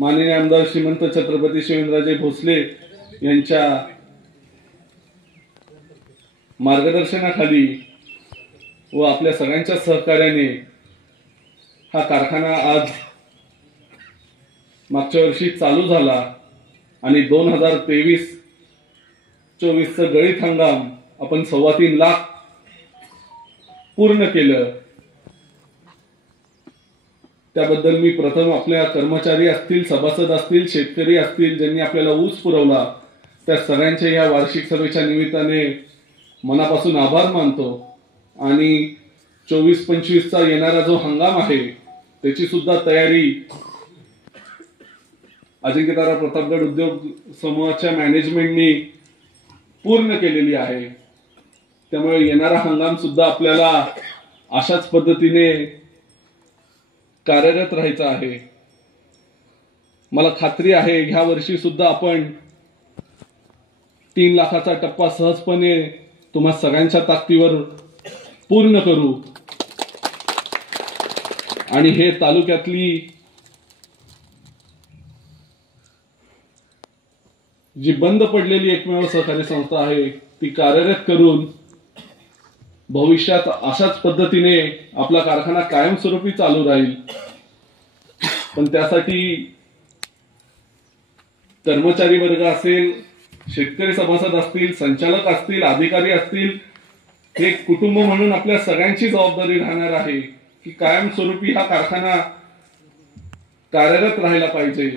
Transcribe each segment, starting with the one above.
माननीय आमदार श्रीमंत छत्रपती शिवेंद्रराजे भोसले यांच्या मार्गदर्शनाखाली व आपल्या सगळ्यांच्या सहकार्याने हा कारखाना आज मागच्या वर्षी चालू झाला आणि 2023-24 चा गळीत हंगाम आपण 3.25 लाख पूर्ण केलं। त्याबद्दल मी प्रथम आपल्या कर्मचारी असतील, सभासद असतील, शेतकरी असतील ज्यांनी आपल्याला ऊस पुरवला त्या सगळ्यांच्या या वार्षिक सभेच्या निमित्ताने मनापासून आभार मानतो आणि 24-25 चा येणारा जो हंगाम आहे त्याची सुद्धा तयारी अजिंक्यतारा प्रतापगड उद्योग समूहाच्या मॅनेजमेंटनी पूर्ण केलेली आहे। त्यामुळे येणारा हंगाम सुद्धा आपल्याला अशाच पद्धतीने कार्यरत राहायचं आहे। मला खात्री आहे ह्या वर्षी सुद्धा आपण 3 लाखाचा टप्पा सहजपणे तुम्हा सगळ्यांच्या ताकदीवर पूर्ण करू आणि हे तालुक्यातली जी बंद पडलेली एकमेव सहकारी संस्था आहे ती कार्यरत करून भविष्यात अशाच पद्धतीने आपला कारखाना कायमस्वरूपी चालू राहील। पण त्यासाठी कर्मचारी वर्ग असेल, शेतकरी सभासद असतील, संचालक असतील, अधिकारी असतील, हे कुटुंब म्हणून आपल्या सगळ्यांची जबाबदारी राहणार आहे की कायमस्वरूपी हा कारखाना कार्यरत राहायला पाहिजे।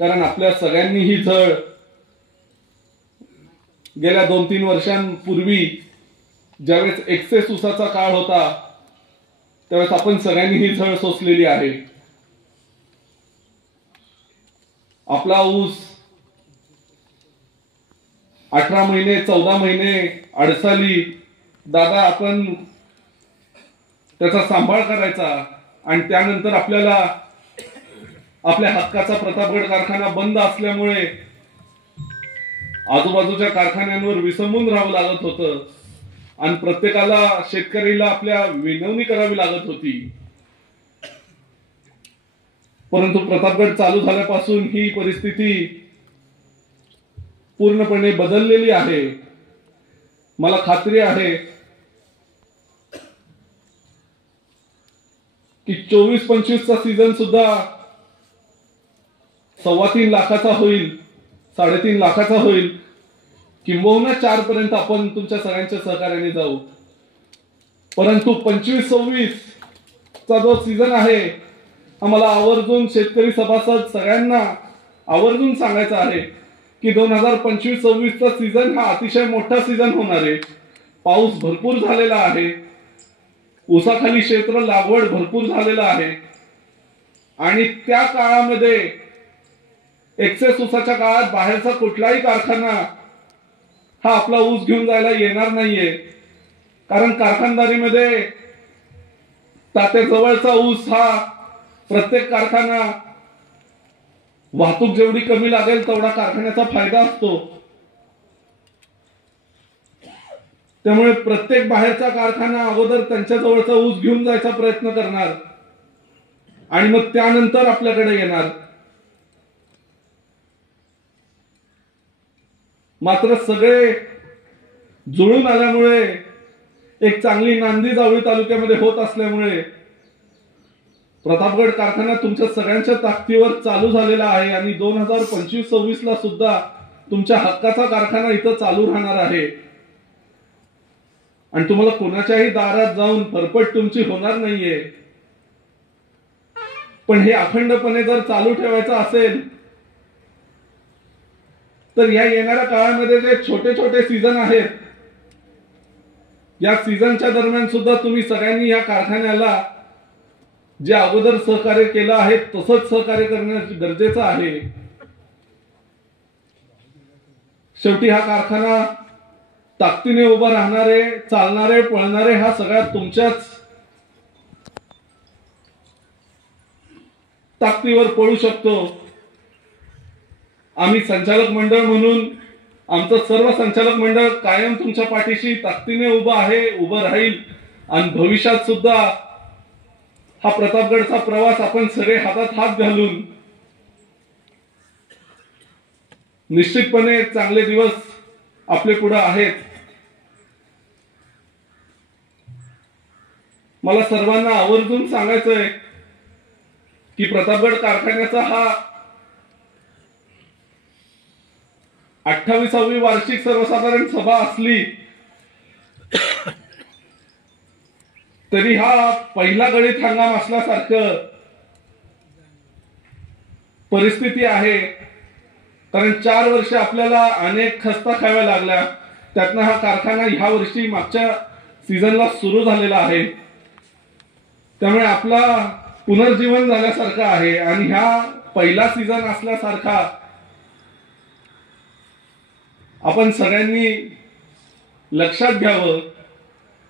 कारण आपल्या सगळ्यांनी ही झळ गेल्या 2-3 वर्षांपूर्वी ज्यावेळेस एक्सेस ऊसाचा काळ होता त्यावेळेस आपण सगळ्यांनी ही झळ सोसलेली आहे। आपला ऊस 18 महिने 14 महिने अडसाली दादा आपण त्याचा सांभाळ करायचा आणि त्यानंतर आपल्याला आपल्या हक्काचा प्रतापगड कारखाना बंद असल्यामुळे आजूबाजूच्या कारखान्यांवर विसंबून राहावं लागत होतं आणि प्रत्येकाला शेतकरीला आपल्या विनवणी करावी लागत होती। परंतु प्रतापगड चालू झाल्यापासून ही परिस्थिती पूर्णपणे बदललेली आहे। मला खात्री आहे की 24-25 चा सीझन सुद्धा 3.25 लाखाचा होईल, 3.5 लाखाचा होईल, किंबहुना 4 पर्यंत आपण तुमच्या सगळ्यांच्या सहकार्याने जाऊ। परंतु 25-26 चा जो सीझन आहे आम्हाला आवर्जून शेतकरी सभासद सगळ्यांना आवर्जून सांगायचं आहे की 2025-26 चा सीझन हा अतिशय मोठा सीझन होणार आहे। पाऊस भरपूर झालेला आहे, ऊसाखाली क्षेत्र लागवड भरपूर झालेला आहे आणि त्या काळामध्ये एक्सेस ऊसाच्या काळात बाहेरचा कुठलाही कारखाना हा आपला ऊस घेऊन जायला येणार नाहीये। कारण कारखानदारीमध्ये तात्याजवळचा ऊस हा प्रत्येक कारखाना वाहतूक जेवढी कमी लागेल तेवढा कारखान्याचा फायदा असतो। त्यामुळे प्रत्येक बाहेरचा कारखाना अगोदर त्यांच्या जवळचा ऊस घेऊन जायचा प्रयत्न करणार आणि मग त्यानंतर आपल्याकडे येणार। मात्र सगळे जुळून आल्यामुळे एक चांगली नांदी जावळी तालुक्यामध्ये होत असल्यामुळे प्रतापगड कारखाना तुमच्या सगळ्यांच्या ताकदीवर चालू झालेला आहे आणि 2025-26 ला सुद्धा तुमच्या हक्काचा कारखाना इथं चालू राहणार आहे आणि तुम्हाला कोणाच्याही दारात जाऊन फरफट तुमची होणार नाहीये। पण हे अखंडपणे जर चालू ठेवायचं असेल तर या येणाऱ्या काळामध्ये जे छोटे छोटे सीझन आहेत या सीझनच्या दरम्यान सुद्धा तुम्ही सगळ्यांनी या कारखान्याला जे अगोदर सहकार्य केलं आहे तसंच सहकार्य करणं गरजेचं आहे। शेवटी हा कारखाना ताकदीने उभा राहणारे, चालणारे, पळणारे हा सगळ्या तुमच्याच ताकदीवर पळू शकतो। आम्ही संचालक मंडळ म्हणून आमचं सर्व संचालक मंडळ कायम तुमच्या पाठीशी ताकदीने उभं आहे, उभं राहील आणि भविष्यात सुद्धा हा प्रतापगडचा प्रवास आपण सगळे हातात हात घालून निश्चितपणे चांगले दिवस आपले पुढे आहेत. मला सर्वांना आवर्जून सांगायचंय की प्रतापगड कारखान्याचा हा 28वी वार्षिक सर्वसाधारण सभा असली तरी हा पहिला गळीत हंगाम असल्यासारखं परिस्थिती आहे. कारण 4 वर्ष आपल्याला अनेक खस्ता खाव्या लागल्या. त्यातनं हा कारखाना ह्या वर्षी मागच्या सीझनला सुरू झालेला आहे. त्यामुळे आपला पुनर्जीवन झाल्यासारखं आहे आणि ह्या पहिला सीझन असल्यासारखा आपण सगळ्यांनी लक्षात घ्यावं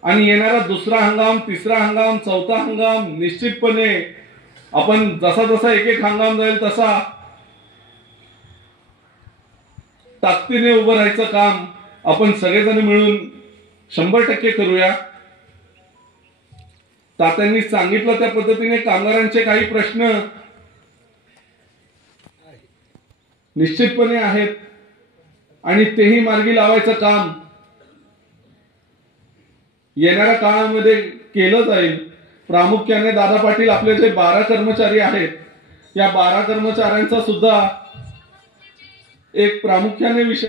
आणि येणारा दुसरा हंगाम, तिसरा हंगाम, चौथा हंगाम निश्चितपणे आपण जसा जसा एक एक हंगाम जाईल तसा ताकदीने उभं राहायचं काम आपण सगळेजण मिळून 100% करूया. तात्यांनी सांगितलं त्या पद्धतीने कामगारांचे काही प्रश्न निश्चितपणे आहेत आणि तेही मार्गी लावायचं काम येणाऱ्या काळामध्ये केलं जाईल. प्रामुख्याने दादा पाटील आपले जे 12 कर्मचारी आहेत या 12 कर्मचाऱ्यांचा सुद्धा एक प्रामुख्याने विषय